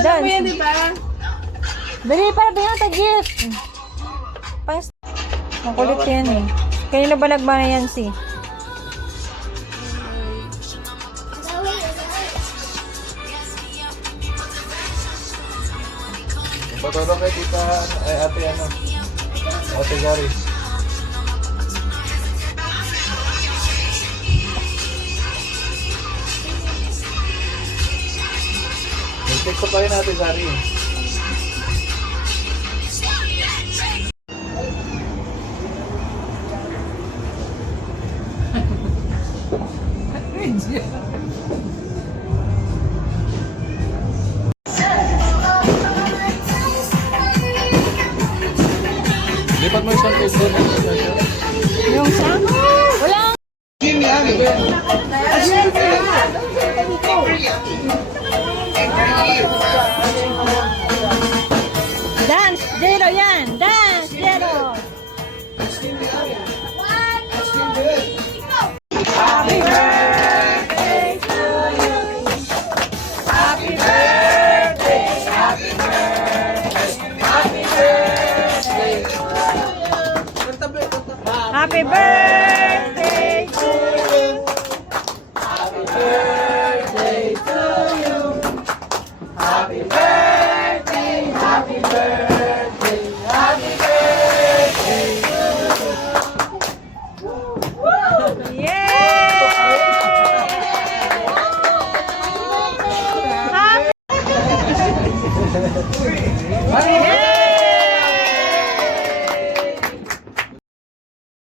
Alam mo yan, di ba? Dali para binata gift. Pang makulit yan eh. Kanino ba nagmana yan si? Patulong kay tita, ay ate ano? Ate Gary. Nag-check ko pa rin ate Gary. Lipat mo isang case doon. Yung sa? Wala. Dance, Jero yan. Dance, Jero. Happy birthday to you. Happy birthday, happy birthday, happy birthday to you. Happy birthday to you. Happy birthday to you. Happy birthday, happy birthday, happy birthday to you. Yay! Happy